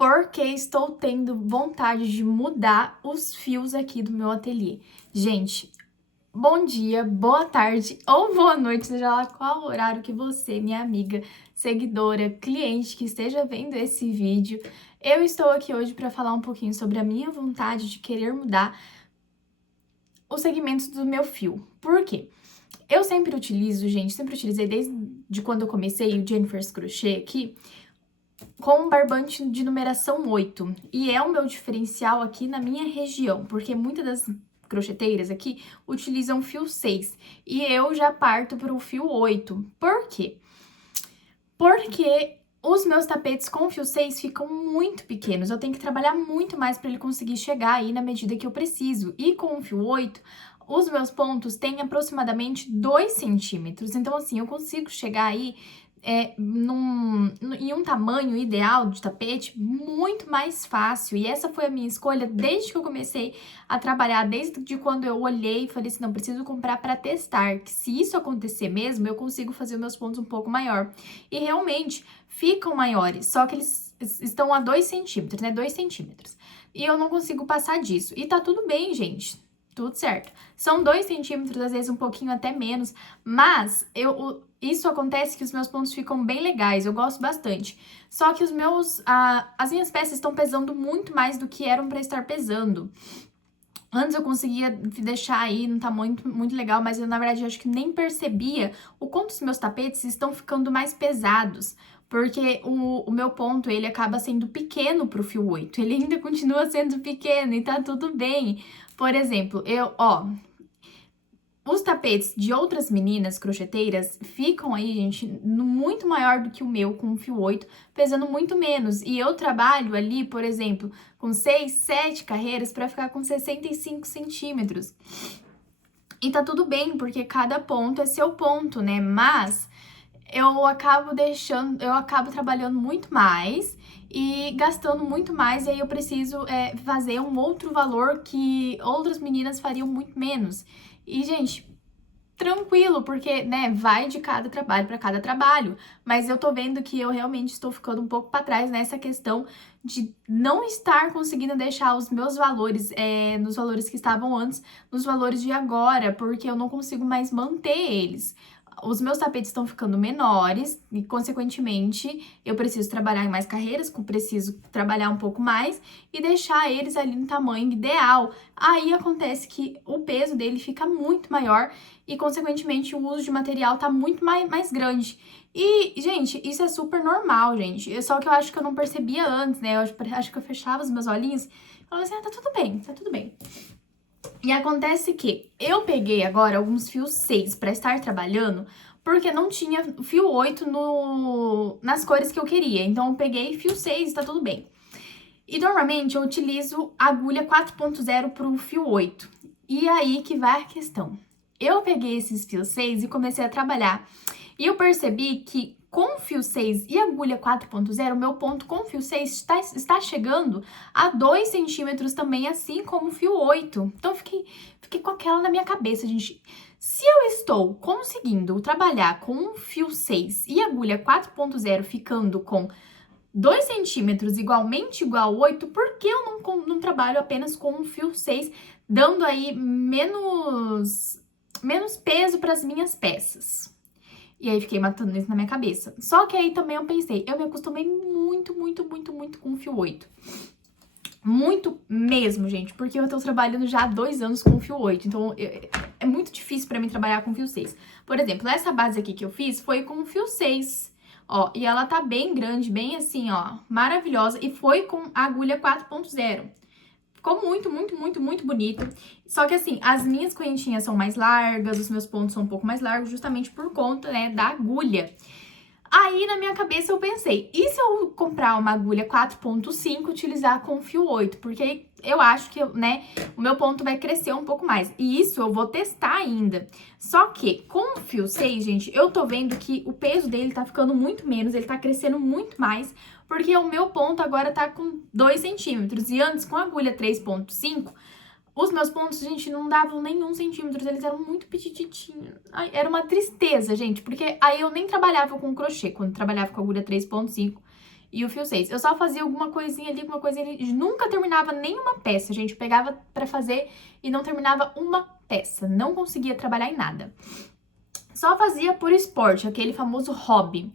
porque estou tendo vontade de mudar os fios aqui do meu ateliê. Gente, bom dia, boa tarde ou boa noite, seja lá qual horário que você, minha amiga, seguidora, cliente que esteja vendo esse vídeo. Eu estou aqui hoje para falar um pouquinho sobre a minha vontade de querer mudar os segmentos do meu fio. Por quê? Eu sempre utilizo, gente, sempre utilizei desde quando eu comecei o Jennifer's Crochê aqui, com um barbante de numeração 8. E é o meu diferencial aqui na minha região, porque muitas das crocheteiras aqui utilizam fio 6. E eu já parto para o fio 8. Por quê? Porque os meus tapetes com fio 6 ficam muito pequenos. Eu tenho que trabalhar muito mais para ele conseguir chegar aí na medida que eu preciso. E com o fio 8, os meus pontos têm aproximadamente 2 centímetros. Então, assim, eu consigo chegar aí em um tamanho ideal de tapete muito mais fácil. E essa foi a minha escolha desde que eu comecei a trabalhar, desde quando eu olhei e falei assim, não, preciso comprar para testar, que se isso acontecer mesmo, eu consigo fazer os meus pontos um pouco maior. E realmente ficam maiores, só que eles estão a 2 centímetros, né? 2 centímetros. E eu não consigo passar disso. E tá tudo bem, gente. Tudo certo. São 2 centímetros, às vezes um pouquinho até menos, mas isso acontece que os meus pontos ficam bem legais, eu gosto bastante. Só que as minhas peças estão pesando muito mais do que eram para estar pesando. Antes eu conseguia deixar aí num tamanho muito legal, mas eu, na verdade, acho que nem percebia o quanto os meus tapetes estão ficando mais pesados. Porque o meu ponto, ele acaba sendo pequeno pro fio 8. Ele ainda continua sendo pequeno e tá tudo bem. Por exemplo, os tapetes de outras meninas crocheteiras ficam aí, gente, muito maior do que o meu com o fio 8, pesando muito menos. E eu trabalho ali, por exemplo, com 6, 7 carreiras para ficar com 65 centímetros. E tá tudo bem, porque cada ponto é seu ponto, né? Mas eu acabo trabalhando muito mais e gastando muito mais, e aí eu preciso fazer um outro valor que outras meninas fariam muito menos. E, gente, tranquilo, porque, né, vai de cada trabalho para cada trabalho, mas eu tô vendo que eu realmente estou ficando um pouco para trás nessa questão de não estar conseguindo deixar os meus valores nos valores que estavam antes, nos valores de agora, porque eu não consigo mais manter eles. Os meus tapetes estão ficando menores e, consequentemente, eu preciso trabalhar em mais carreiras, preciso trabalhar um pouco mais e deixar eles ali no tamanho ideal. Aí acontece que o peso dele fica muito maior e, consequentemente, o uso de material tá muito mais grande. E, gente, isso é super normal, gente. Só que eu acho que eu não percebia antes, né? Eu acho que eu fechava os meus olhinhos e falava assim, tá tudo bem, tá tudo bem. E acontece que eu peguei agora alguns fios 6 para estar trabalhando, porque não tinha fio 8 nas cores que eu queria. Então, eu peguei fio 6 e tá tudo bem. E, normalmente, eu utilizo agulha 4.0 pro fio 8. E aí que vai a questão. Eu peguei esses fios 6 e comecei a trabalhar. E eu percebi que com o fio 6 e agulha 4.0, o meu ponto com o fio 6 está chegando a 2 centímetros também, assim como o fio 8. Então, fiquei com aquela na minha cabeça, gente. Se eu estou conseguindo trabalhar com um fio 6 e agulha 4.0 ficando com 2 centímetros igualmente igual 8, por que eu não trabalho apenas com um fio 6, dando aí menos peso para as minhas peças? E aí, fiquei matando isso na minha cabeça. Só que aí também eu pensei, eu me acostumei muito com o fio 8. Muito mesmo, gente, porque eu tô trabalhando já há 2 anos com o fio 8. Então, é muito difícil pra mim trabalhar com o fio 6. Por exemplo, essa base aqui que eu fiz foi com o fio 6. Ó, e ela tá bem grande, bem assim, ó, maravilhosa. E foi com a agulha 4.0. Ficou muito bonito. Só que assim, as minhas correntinhas são mais largas, os meus pontos são um pouco mais largos, justamente por conta, né, da agulha. Aí, na minha cabeça, eu pensei, e se eu comprar uma agulha 4.5 e utilizar com fio 8? Porque aí eu acho que, né, o meu ponto vai crescer um pouco mais. E isso eu vou testar ainda. Só que, com o fio 6, gente, eu tô vendo que o peso dele tá ficando muito menos, ele tá crescendo muito mais, porque o meu ponto agora tá com 2 centímetros. E antes, com a agulha 3.5... os meus pontos, gente, não davam nem 1 centímetro, eles eram muito petititinhos. Ai, era uma tristeza, gente, porque aí eu nem trabalhava com crochê. Quando trabalhava com agulha 3.5, e o fio 6. Eu só fazia alguma coisinha ali, nunca terminava nenhuma peça, gente. Eu pegava pra fazer e não terminava uma peça, não conseguia trabalhar em nada. Só fazia por esporte, aquele famoso hobby.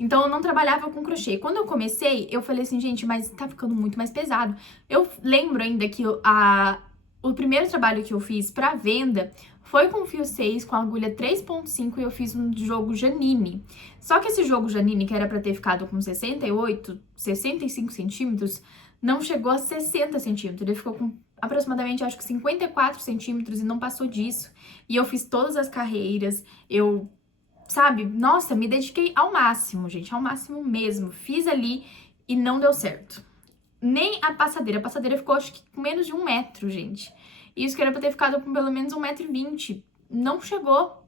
Então, eu não trabalhava com crochê. Quando eu comecei, eu falei assim, gente, mas tá ficando muito mais pesado. Eu lembro ainda que o primeiro trabalho que eu fiz pra venda foi com fio 6, com agulha 3.5 e eu fiz um jogo Janine. Só que esse jogo Janine, que era pra ter ficado com 65 centímetros, não chegou a 60 centímetros. Ele ficou com aproximadamente, acho que 54 centímetros e não passou disso. E eu fiz todas as carreiras, sabe, nossa, me dediquei ao máximo, gente, ao máximo mesmo. Fiz ali e não deu certo. Nem a passadeira ficou, acho que, com menos de 1 metro, gente. Isso que era pra ter ficado com pelo menos 1,20 m. Não chegou.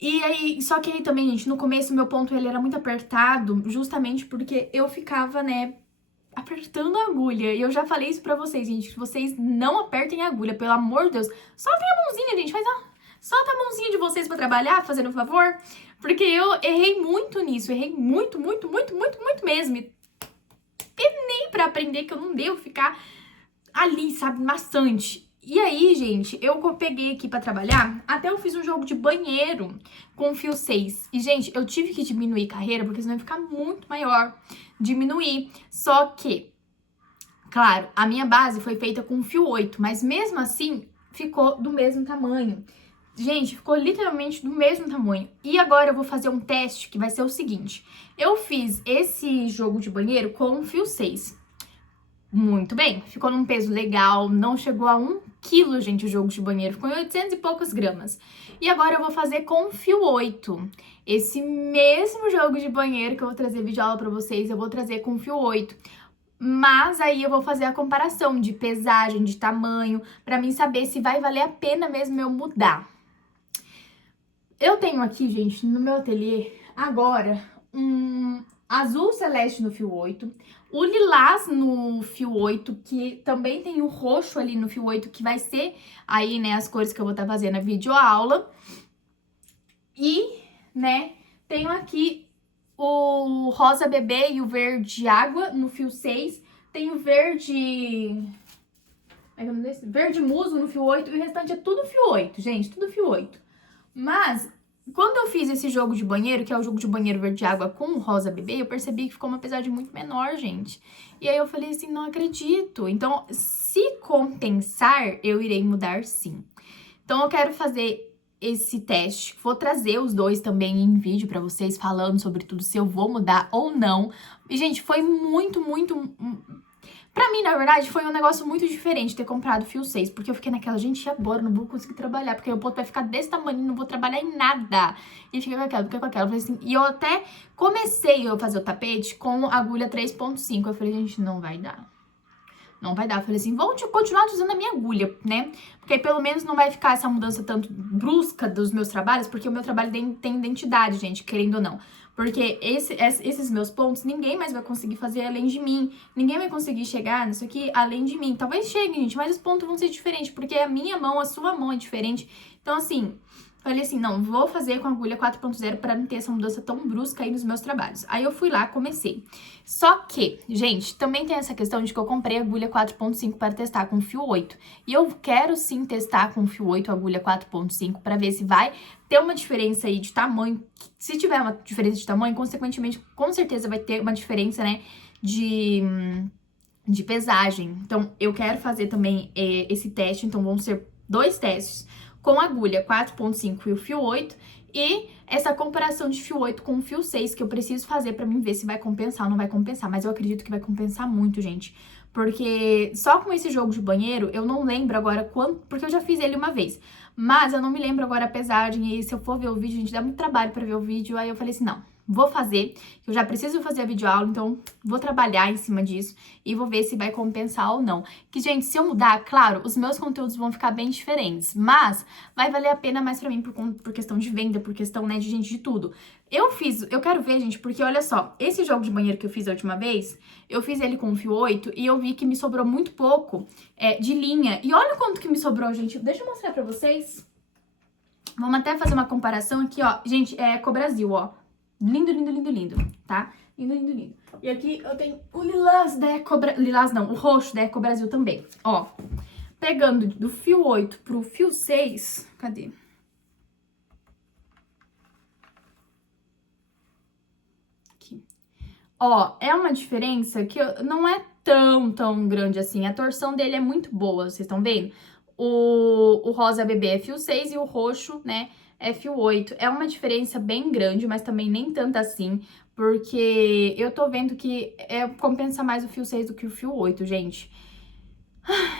E aí, só que aí também, gente, no começo meu ponto ele era muito apertado, justamente porque eu ficava, né, apertando a agulha. E eu já falei isso pra vocês, gente, que vocês não apertem a agulha, pelo amor de Deus. Soltem a mãozinha, gente, solta a mãozinha de vocês pra trabalhar, fazendo um favor. Porque eu errei muito nisso, errei muito mesmo. E penei pra aprender que eu não devo ficar ali, sabe, maçante. E aí, gente, eu peguei aqui pra trabalhar, até eu fiz um jogo de banheiro com fio 6. E, gente, eu tive que diminuir carreira, porque senão ia ficar muito maior. Diminuir. Só que, claro, a minha base foi feita com fio 8, mas mesmo assim, ficou do mesmo tamanho. Gente, ficou literalmente do mesmo tamanho. E agora eu vou fazer um teste que vai ser o seguinte. Eu fiz esse jogo de banheiro com fio 6. Muito bem, ficou num peso legal, não chegou a 1 quilo, gente, o jogo de banheiro. Ficou em 800 e poucas gramas. E agora eu vou fazer com fio 8. Esse mesmo jogo de banheiro que eu vou trazer vídeo aula pra vocês, eu vou trazer com fio 8. Mas aí eu vou fazer a comparação de pesagem, de tamanho, pra mim saber se vai valer a pena mesmo eu mudar. Eu tenho aqui, gente, no meu ateliê, agora, um azul celeste no fio 8, o lilás no fio 8, que também tem o roxo ali no fio 8, que vai ser aí, né, as cores que eu vou estar fazendo a videoaula. E, né, tenho aqui o rosa bebê e o verde água no fio 6, tem o verde... verde musgo no fio 8 e o restante é tudo fio 8, gente, tudo fio 8. Mas, quando eu fiz esse jogo de banheiro, que é o jogo de banheiro verde água com rosa bebê, eu percebi que ficou uma pesagem muito menor, gente. E aí eu falei assim, não acredito. Então, se compensar, eu irei mudar sim. Então, eu quero fazer esse teste. Vou trazer os dois também em vídeo pra vocês, falando sobre tudo, se eu vou mudar ou não. E, gente, foi muito... Pra mim, na verdade, foi um negócio muito diferente ter comprado fio 6, porque eu fiquei naquela, gente, agora não vou conseguir trabalhar, porque o ponto vai ficar desse tamanho, não vou trabalhar em nada. E fiquei com aquela, Eu falei assim, e eu até comecei a fazer o tapete com agulha 3.5. Eu falei, gente, não vai dar. Não vai dar. Eu falei assim, vou continuar usando a minha agulha, né? Porque aí pelo menos não vai ficar essa mudança tanto brusca dos meus trabalhos, porque o meu trabalho tem identidade, gente, querendo ou não. Porque esses meus pontos, ninguém mais vai conseguir fazer além de mim. Ninguém vai conseguir chegar nisso aqui além de mim. Talvez chegue, gente, mas os pontos vão ser diferentes, porque a minha mão, a sua mão é diferente. Então, assim... Falei assim, não, vou fazer com agulha 4.0 para não ter essa mudança tão brusca aí nos meus trabalhos. Aí eu fui lá, comecei. Só que, gente, também tem essa questão de que eu comprei agulha 4.5 para testar com fio 8. E eu quero sim testar com fio 8 agulha 4.5 para ver se vai ter uma diferença aí de tamanho. Se tiver uma diferença de tamanho, consequentemente, com certeza vai ter uma diferença, né, de pesagem. Então, eu quero fazer também esse teste, então vão ser 2 testes. Com agulha 4.5 e o fio 8, e essa comparação de fio 8 com o fio 6, que eu preciso fazer pra mim ver se vai compensar ou não vai compensar, mas eu acredito que vai compensar muito, gente, porque só com esse jogo de banheiro, eu não lembro agora quanto, porque eu já fiz ele uma vez, mas eu não me lembro agora a pesagem, e se eu for ver o vídeo, gente, dá muito trabalho pra ver o vídeo, aí eu falei assim, não, vou fazer, eu já preciso fazer a videoaula, então vou trabalhar em cima disso e vou ver se vai compensar ou não. Que, gente, se eu mudar, claro, os meus conteúdos vão ficar bem diferentes, mas vai valer a pena mais pra mim por questão de venda, por questão, né, de gente, de tudo. Eu quero ver, gente, porque olha só, esse jogo de banheiro que eu fiz a última vez, eu fiz ele com o fio 8 e eu vi que me sobrou muito pouco de linha. E olha quanto que me sobrou, gente, deixa eu mostrar pra vocês. Vamos até fazer uma comparação aqui, ó. Gente, é Eco Brasil, ó. Lindo, lindo, lindo, lindo, tá? Lindo, lindo, lindo. E aqui eu tenho o lilás da Eco... Lilás não, o roxo da Eco Brasil também. Ó, pegando do fio 8 pro fio 6... Cadê? Aqui. Ó, é uma diferença que não é tão grande assim. A torção dele é muito boa, vocês estão vendo? O rosa bebê é fio 6 e o roxo, né, é fio 8. É uma diferença bem grande, mas também nem tanto assim, porque eu tô vendo que compensa mais o fio 6 do que o fio 8, gente.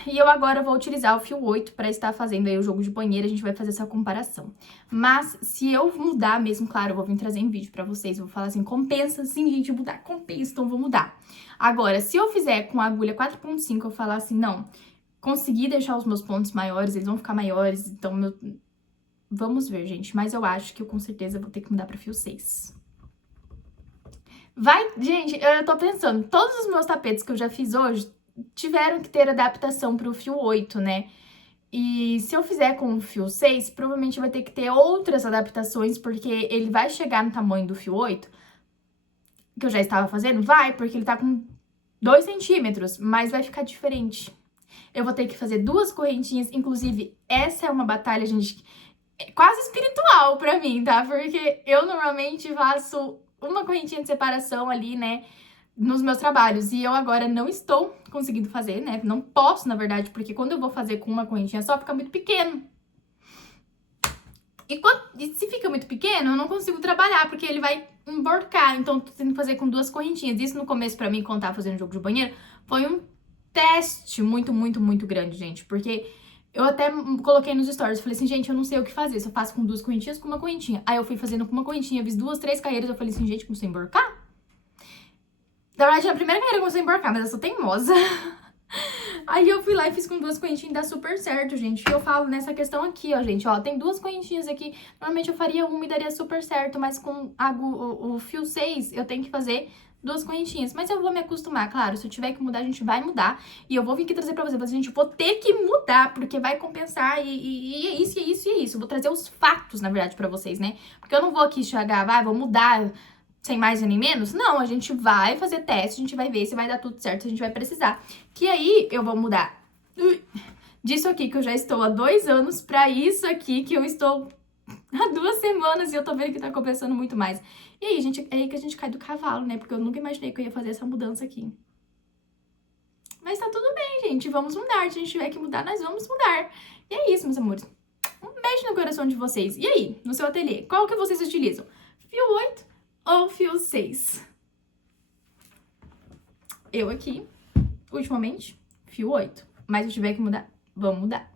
E eu agora vou utilizar o fio 8 para estar fazendo aí o jogo de banheiro, a gente vai fazer essa comparação. Mas se eu mudar mesmo, claro, eu vou vir trazer em vídeo para vocês, eu vou falar assim, compensa sim, gente, mudar, compensa, então vou mudar. Agora, se eu fizer com a agulha 4.5, eu falar assim, não, consegui deixar os meus pontos maiores, eles vão ficar maiores, então vamos ver, gente, mas eu acho que eu com certeza vou ter que mudar para fio 6. Gente, eu tô pensando, todos os meus tapetes que eu já fiz hoje tiveram que ter adaptação para o fio 8, né? E se eu fizer com o fio 6, provavelmente vai ter que ter outras adaptações, porque ele vai chegar no tamanho do fio 8, que eu já estava fazendo? Vai, porque ele tá com 2 centímetros, mas vai ficar diferente. Eu vou ter que fazer 2 correntinhas, inclusive essa é uma batalha, gente, quase espiritual pra mim, tá? Porque eu normalmente faço uma correntinha de separação ali, né, nos meus trabalhos. E eu agora não estou conseguindo fazer, né? Não posso, na verdade, porque quando eu vou fazer com uma correntinha só, fica muito pequeno. E se fica muito pequeno, eu não consigo trabalhar, porque ele vai emborcar. Então, tô tendo que fazer com 2 correntinhas. Isso no começo, pra mim, quando tava fazendo jogo de banheiro, foi um teste muito grande, gente. Porque eu até coloquei nos stories, falei assim, gente, eu não sei o que fazer. Se eu faço com 2 correntinhas, com uma correntinha. Aí eu fui fazendo com uma correntinha, fiz 2, 3 carreiras, eu falei assim, gente, comecei a emborcar? Na verdade, a primeira carreira começou a emborcar, mas eu sou teimosa. Aí eu fui lá e fiz com 2 correntinhas e dá super certo, gente. E eu falo nessa questão aqui, ó, gente, ó, tem 2 correntinhas aqui. Normalmente eu faria uma e daria super certo, mas com o fio 6 eu tenho que fazer 2 correntinhas. Mas eu vou me acostumar, claro, se eu tiver que mudar, a gente vai mudar. E eu vou vir aqui trazer pra vocês, mas a gente vou ter que mudar, porque vai compensar e é isso, e é isso, e é isso. Eu vou trazer os fatos, na verdade, pra vocês, né? Porque eu não vou aqui chegar, vou mudar sem mais nem menos? Não, a gente vai fazer teste, a gente vai ver se vai dar tudo certo, se a gente vai precisar. Que aí eu vou mudar disso aqui que eu já estou há 2 anos pra isso aqui que eu estou há 2 semanas e eu tô vendo que tá compensando muito mais. E aí, gente, é aí que a gente cai do cavalo, né? Porque eu nunca imaginei que eu ia fazer essa mudança aqui. Mas tá tudo bem, gente, vamos mudar. Se a gente tiver que mudar, nós vamos mudar. E é isso, meus amores. Um beijo no coração de vocês. E aí, no seu ateliê, qual que vocês utilizam? Fio 8 ou fio 6? Eu aqui, ultimamente, fio 8. Mas se eu tiver que mudar, vamos mudar.